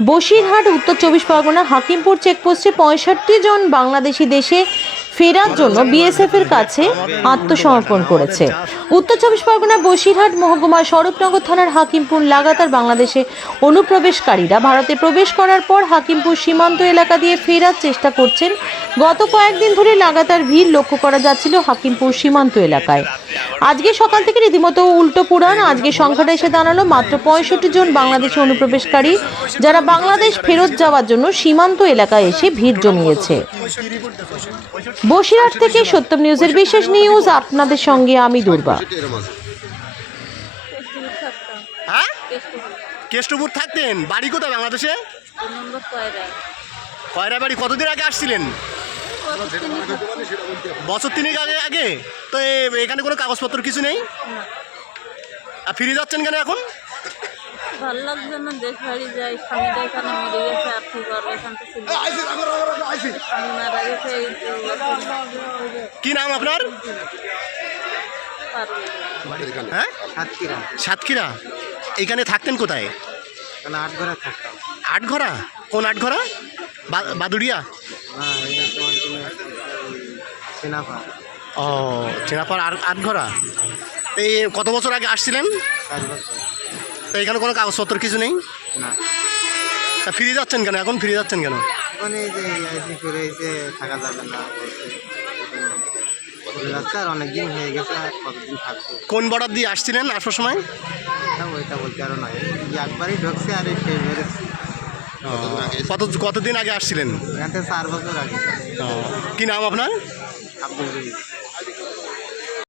বসিরহাট উত্তর 24 পরগনা হাকিমপুর চেকপোস্টে 65 জন বাংলাদেশি দেশে ফেরার জন্য বিএসএফ এর কাছে আত্মসমর্পণ করেছে। উত্তর 24 পরগনার বসিরহাট মহকুমার স্বরূপনগর থানার হাকিমপুর লাগাতার বাংলাদেশে অনুপ্রবেশকারীরা ভারতে প্রবেশ করার পর হাকিমপুর সীমান্ত এলাকা দিয়ে ফেরার চেষ্টা করছেন। গত কয়েকদিন ধরে লাগাতার ভিড় লক্ষ্য করা যাচ্ছিল হাকিমপুর সীমান্ত এলাকায়। আজকে সকাল থেকে রীতিমতো উল্টো পুরাণ। আজকে সংখ্যাটা এসে দাঁড়ালো মাত্র 65 জন বাংলাদেশি অনুপ্রবেশকারী, যারা বাংলাদেশ ফেরত যাওয়ার জন্য সীমান্ত এলাকায় এসে ভিড় জমিয়েছে। বসিরহাট থেকে সত্যম নিউজের বিশেষ নিউজ, আপনাদের সঙ্গে আমি দুর্বা। হ্যাঁ, কেষ্টপুর থাকতেন, বাড়ি কোথায় বাংলাদেশে? কয়রা বাড়ি। কতদিন আগে আসছিলেন? বছর তিনেক আগে। তো এখানে কোনো কাগজপত্র কিছু নেই, আর ফিরে যাচ্ছেন কেন এখন? ভালো লাগছে না, দেশ বাড়ি যাই। স্বামীটা এখানে মরে গেছে, আর কি করবো, এখান থেকে স্বামী মারা গেছে। কি নাম আপনার? হ্যাঁ, সাতক্ষীরা। এইখানে থাকতেন কোথায়? আটঘরা থাকতাম। আটঘরা? কোন আটঘরা? বাদুড়িয়া? ও, চেনাপাড় আটঘরা। এই কত বছর আগে আসছিলেন? 5 বছর। তো এখানে কোনো কাগজপত্র কিছু নেই? না। তা ফিরে যাচ্ছেন কেন এখন? ফিরে যাচ্ছেন কেন? এখন এই যে ফিরে এসে থাকা যাবে না, চলে যাচ্ছে। আর অনেকদিন হয়ে গেছে, আর কতদিন থাকবো। কোন বর্ডার দিয়ে আসছিলেন আসার সময়? ওইটা বলতে আরো নয়, একবারই ঢুকছে আর এই শেষ বেরোচ্ছে। কতদিন আগে আসছিলেন? এখান থেকে 4 বছর আগে। কি নাম আপনার? আব্দুল জলিল।